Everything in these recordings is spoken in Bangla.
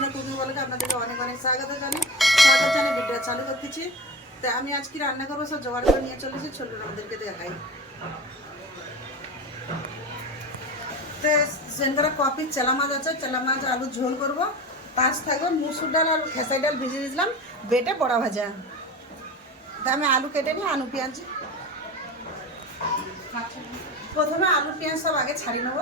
সুলোচনা কুকিং বলে আপনাদেরকে অনেক অনেক স্বাগত জানাই। স্বাগত জানাই ভিডিও চালু করতেছি। তো আমি আজকে রান্না করব, সব জোগাড় করে নিয়ে চলেছি চলুন আমাদেরকে দেখাই। তো সেন কপি চেলা মাছ আছে, চেলা মাছ আলু ঝোল করব। পাঁচ থাকবে মুসুর ডাল আর খেসাই ডাল ভিজিয়ে দিয়েছিলাম, বেটে বড়া ভাজা। তা আমি আলু কেটে নিই, আলু পেঁয়াজ। প্রথমে আলু পেঁয়াজ সব আগে ছাড়িয়ে নেব।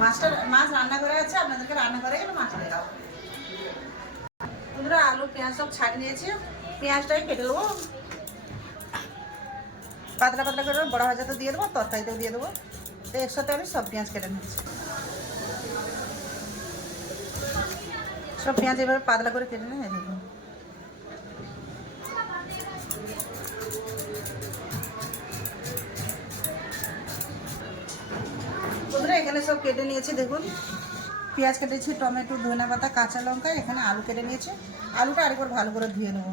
মাছটা, মাছ রান্না করে আছে রান্না মাছ আলু, পেঁয়াজ সব নিয়েছি। পেঁয়াজটাই কেটে পাতলা পাতলা করে বড় ভাজাতে দিয়ে দেবো, তরকারিতেও দিয়ে দেবো। তো একসাথে আমি সব পেঁয়াজ কেটে নিচ্ছি। সব পেঁয়াজ এভাবে পাতলা করে কেটে নেই এখানে সব কেটে নিয়েছি, দেখুন। পেঁয়াজ কেটেছি, টমেটো ধনে পাতা, কাঁচা লঙ্কা, এখানে আলু কেটে নিয়েছি। আলুটা আরেকবার ভালো করে ধুয়ে নেব।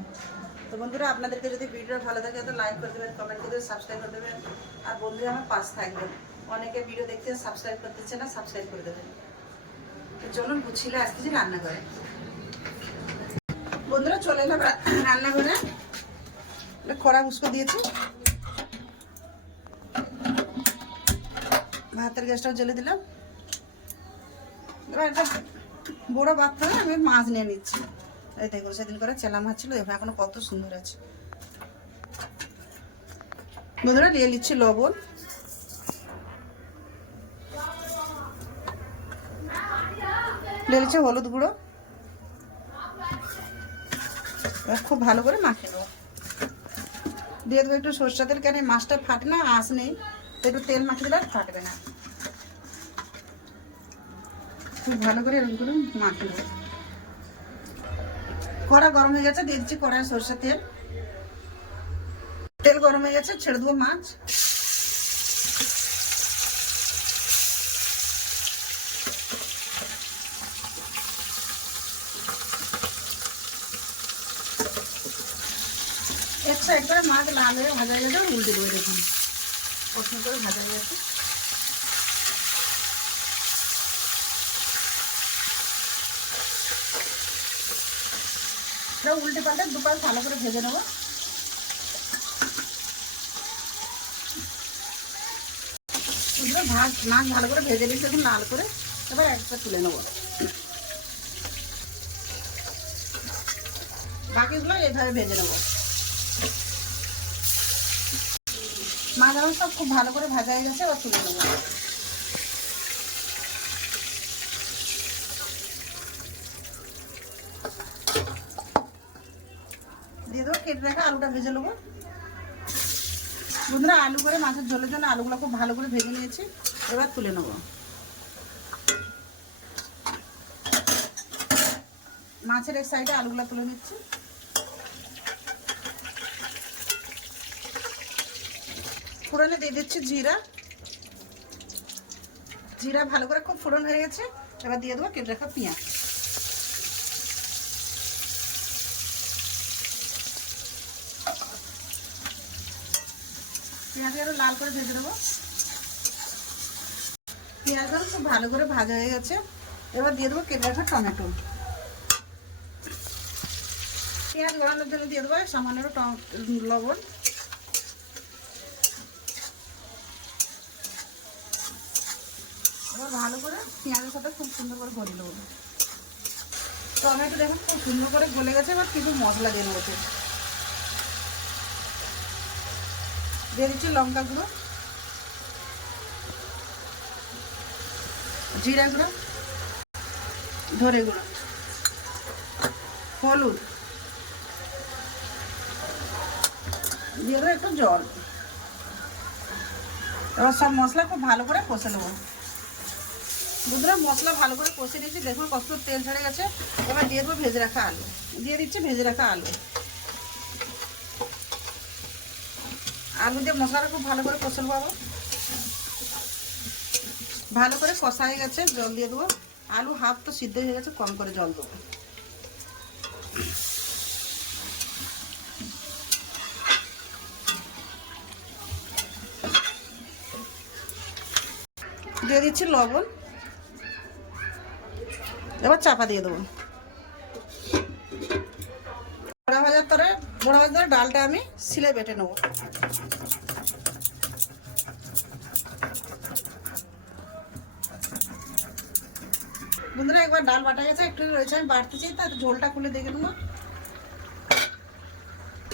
তো বন্ধুরা, আপনাদেরকে যদি ভিডিও ভালো থাকে, তো লাইক করে দেবেন কমেন্ট করে দেবেন সাবস্ক্রাইব করে দেবেন। আর বন্ধুরা, আমার পাশ থাকবেন। অনেকে ভিডিও দেখতে সাবস্ক্রাইব করতেছে না সাবস্ক্রাইব করে দেবেন। তো চলুন, গুছিয়ে আসতেছি রান্না করে বন্ধুরা, চলে এলাম রান্নাঘরে। খরা উস্কো দিয়েছি। ভাতের গ্যাসটাও জ্বেলে দিলাম। এবার একটা বড় পাত্রে আমি মাছ নিয়ে নিচ্ছি। এই দেখুন সেদিন করে চেলা মাছ ছিল দেখুন এখনও কত সুন্দর আছে। বন্ধুরা, নিয়ে নিচ্ছি লবণ। হলুদ গুঁড়ো। এবার খুব ভালো করে নেব। দিয়ে দেবো একটু সরষা তেল, কেন মাছটা ফাটে না, আঁশ নেই। একটু তেল মাখিয়ে দিলে না। খুব ভালো করে এরকম করে মাখিয়ে কড়া গরম হয়ে গেছে দিচ্ছি কড়ায় তেল। তেল গরম হয়ে গেছে, ছেড়ে দেবো মাছ। করে মাছ লাল হয়ে ভাজা যাবে উল্টে দেবো দেখুন কষ্ট করে ভাজা হয়ে গেছে। উল্টে পাল্টে দুপাল ভালো করে ভেজে নেব। ভাত মাছ ভালো করে ভেজে নিচ্ছি এখন লাল করে এবার একটা তুলে নেব। বাকিগুলো এইভাবে ভেজে নেব। মাছ আমার সব খুব ভালো করে ভাজা হয়ে গেছে, এবার তুলে নেব। দিয়ে দেবো কেটে রাখা আলুটা ভেজে নেব। বন্ধুরা, আলু করে মাছের ঝোলের জন্য আলুগুলো খুব ভালো করে ভেজে নিয়েছি, এবার তুলে নেব। মাছের এক সাইডে আলুগুলো তুলে নিচ্ছি। ফোড়নে দিয়ে দিচ্ছি জিরা। জিরা ভালো করে খুব ফোড়ন হয়ে গেছে। এবার দিয়ে দেবো কেটে রাখা পেঁয়াজ। পেঁয়াজ আরও লাল করে ভেজে দেবো পেঁয়াজটা খুব ভালো করে ভাজা হয়ে গেছে। এবার দিয়ে দেবো কেটে রাখা টমেটো। পেঁয়াজ গড়ানোর জন্য দিয়ে দেবো সামান্য লবণ। এবার ভালো করে পেঁয়াজের খুব সুন্দর করে গড়িয়ে দেবো টমেটো দেখুন, খুব সুন্দর করে গলে গেছে, এবার কিছু মশলা দিয়ে দেবো দিয়ে দিচ্ছি লঙ্কা গুঁড়ো, জিরা গুঁড়ো ধরে গুঁড়ো, হলুদ। দিয়ে একটু জল। এবার সব মশলা খুব ভালো করে কষে নেব। বন্ধুরা মশলা ভালো করে কষে নিয়েছি। দেখুন কত তেল ছেড়ে গেছে। এবার দিয়ে দেবো ভেজে রাখা আলু। দিয়ে দিচ্ছি ভেজে রাখা আলু। আলু দিয়ে মশলাটা খুব ভালো করে কষে আবার। ভালো করে কষা হয়ে গেছে, জল দিয়ে দেবো। আলু হাফ তো সিদ্ধ হয়ে গেছে, কম করে জল দেবো। দিয়ে দিচ্ছি লবণ। এবার চাপা দিয়ে দেবো। বড়া ভাজার তরে, বড়া ভাজার ডালটা আমি সিলে বেটে নেব। বন্ধুরা, একবার ডাল বাটা গেছে, একটু রয়েছে, আমি বাড়তে চাই তার ঝোলটা খুলে দেখে নেব।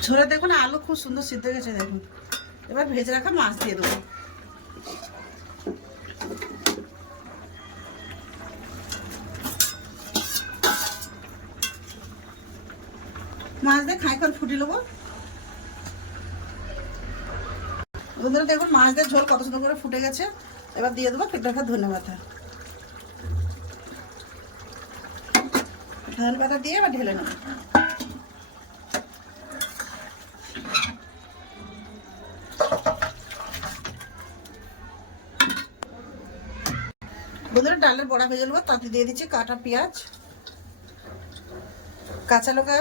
ঝোলে দেখুন, আলু খুব সুন্দর সিদ্ধ গেছে, দেখুন। এবার ভেজে রাখা মাছ দিয়ে দেবো। মাছ দিয়ে খাই করে ফুটি নেব। বন্ধুরা, দেখুন মাছ দিয়ে ঝোল কত সুন্দর করে ফুটে গেছে। এবার দিয়ে দেবো কেটে রাখা ধনে পাতা। ধনে পাতা দিয়ে এবার ঢেলে নেব। বন্ধুরা, ডালের বড়া ভেজে নেব তাতে দিয়ে দিচ্ছি কাটা পেঁয়াজ। কাঁচা লঙ্কা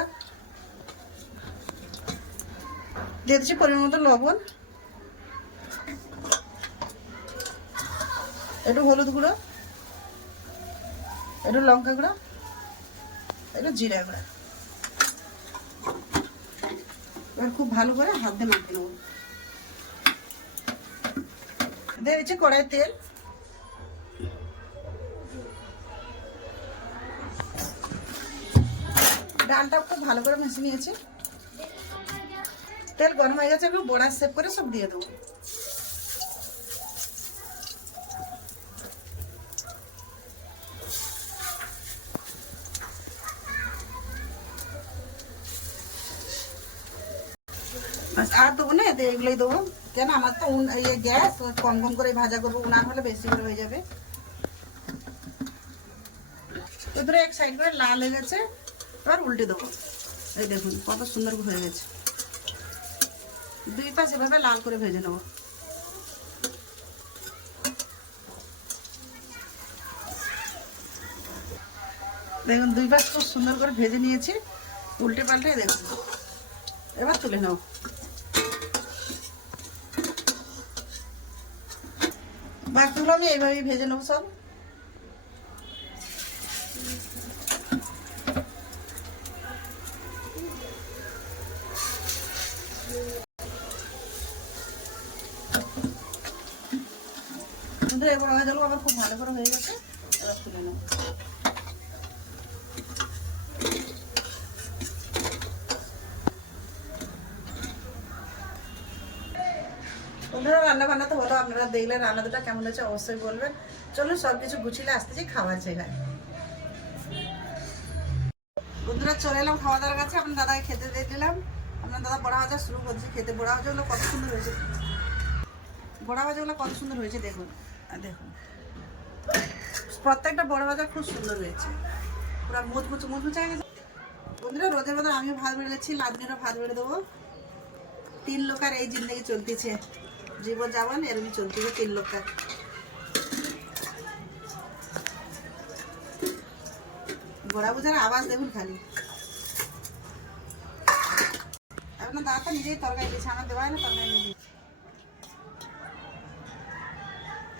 দিয়ে দিচ্ছি পরিমাণ মতো লবণ, একটু হলুদ গুঁড়ো, একটু লঙ্কা গুঁড়ো, একটু জিরা গুঁড়ো। এবার খুব ভালো করে হাত দিয়ে মাখিয়ে নেব। দিয়ে দিচ্ছি কড়াই তেল। ডালটা খুব ভালো করে মিশিয়ে নিয়েছি। তেল গরম হয়ে গেছে একটু বড়া সেভ করে সব দিয়ে দেবো। আর দেবো না, এতে এগুলোই দেবো। কেন, আমার তো উন ইয়ে গ্যাস কম কম করে ভাজা করব, উনান হলে বেশি করে হয়ে যাবে। এবারে এক সাইড করে লাল হয়ে গেছে, এবার উল্টে দেবো। এই দেখুন, কত সুন্দর হয়ে গেছে। দুই পাশ এভাবে লাল করে ভেজে নেব। দেখুন, দুই পাশ খুব সুন্দর করে ভেজে নিয়েছি। উল্টে পাল্টে দেখুন। এবার তুলে নেব। বাকিগুলো আমি এইভাবেই ভেজে নেব সব। এবার হয়ে গেল, আবার খুব ভালো করে হয়ে গেছে। এবার তুলে নেব। বন্ধুরা, রান্না বান্না তো হলো, আপনারা দেখলেন রান্না দুটা কেমন হয়েছে অবশ্যই বলবেন। চলুন সব কিছু গুছিয়ে আসতেছি খাবার জায়গায়। বন্ধুরা, চলে এলাম খাওয়া দাওয়ার কাছে। আপনার দাদাকে খেতে দিয়ে দিলাম। আপনার দাদা বড়া ভাজা শুরু করছে, খেতে বড়া ভাজাগুলো কত সুন্দর হয়েছে। বড়া ভাজাগুলো কত সুন্দর হয়েছে, দেখুন। দেখুন প্রত্যেকটা বড় ভাজা খুব সুন্দর হয়েছে। পুরো মুচমুচে মুচমুচে গেছে বন্ধুরা রোজের মতো আমিও ভাত বেড়েছি লাদনিরও ভাত বেড়ে দেবো। তিন লোকার এই জিন্দগি চলতেছে। জীবন যাবন এরকম চলতেছে তিন লোকার। গোড়া বুঝার আওয়াজ দেখুন খালি। আপনার দাদা নিজেই তরকারি দিয়েছে, আমার দেওয়া না তরকারি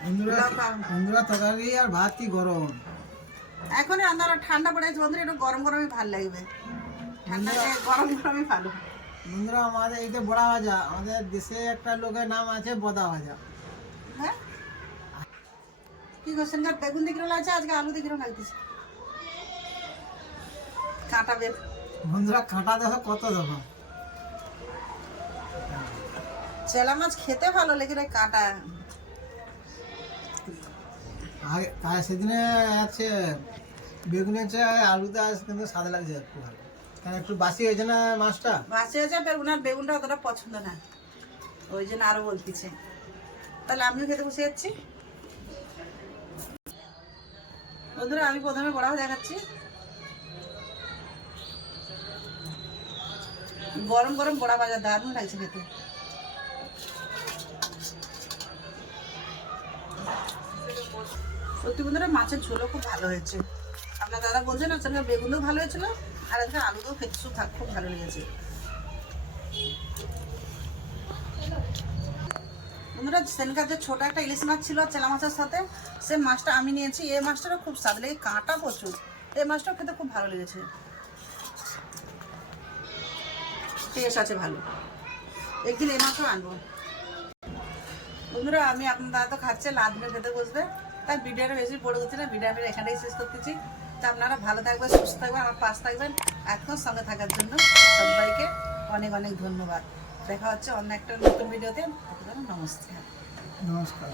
বন্ধুরা তরকারি আর ভাত কি গরম? এখন রান্না ঠান্ডা পড়ে গেছে বন্ধুরা একটু গরম গরমই ভালো লাগবে। ঠান্ডা গরম গরমই ভালো। বন্ধুরা আমাদের এই বড়া ভাজা আমাদের দেশে একটা লোকের নাম আছে বদা ভাজা। হ্যাঁ? কি করছেন কার বেগুন কিরম লাগছে আজকে আলু কিরম লাগতেছে কাঁটা বের বন্ধুরা কাঁটা দেখো কত দেখো চেলা মাছ খেতে ভালো লেগে কাঁটা। আর সেদিনে আছে বেগুনের চেয়ে আলুতে আজ কিন্তু স্বাদ লাগছে একটু ভালো। কারণ একটু বাসি হয়েছে না মাছটা? বাসে হয়েছে বের ওনার বেগুনটা অতটা পছন্দ না। ওই জন্য আরও বলতেছে। তাহলে আমিও খেতে বসে যাচ্ছি। বন্ধুরা, আমি প্রথমে বড়াও দেখাচ্ছি। গরম গরম বড়া ভাজা, দারুণ লাগছে খেতে। সত্যি বন্ধুরা মাছের ঝোলও খুব ভালো হয়েছে। আপনার দাদা বলছেন আজকে বেগুনও ভালো হয়েছিল আর আজকে আলুটাও খেতে খুব খুব ভালো লেগেছে। বন্ধুরা, সেনকার যে ছোট একটা ইলিশ মাছ ছিল চেলা মাছের সাথে, সে মাছটা আমি নিয়েছি। এই মাছটারও খুব স্বাদ লেগে, কাঁটা প্রচুর। এই মাছটাও খেতে খুব ভালো লেগেছে। টেস্ট আছে ভালো। একদিন এই মাছও আনব। বন্ধুরা, আমি আপনার দাদা তো খাচ্ছে লাদবে খেতে বসবে। তাই ভিডিওটা বেশি বড় করছি না, ভিডিও আমি এখানেই শেষ করতেছি। তো আপনারা ভালো থাকবেন, সুস্থ থাকবেন, আমার পাশ থাকবেন। এখন সঙ্গে থাকার জন্য সবাইকে অনেক অনেক ধন্যবাদ। দেখা হচ্ছে অন্য একটা নতুন ভিডিওতে। নমস্কার। নমস্কার।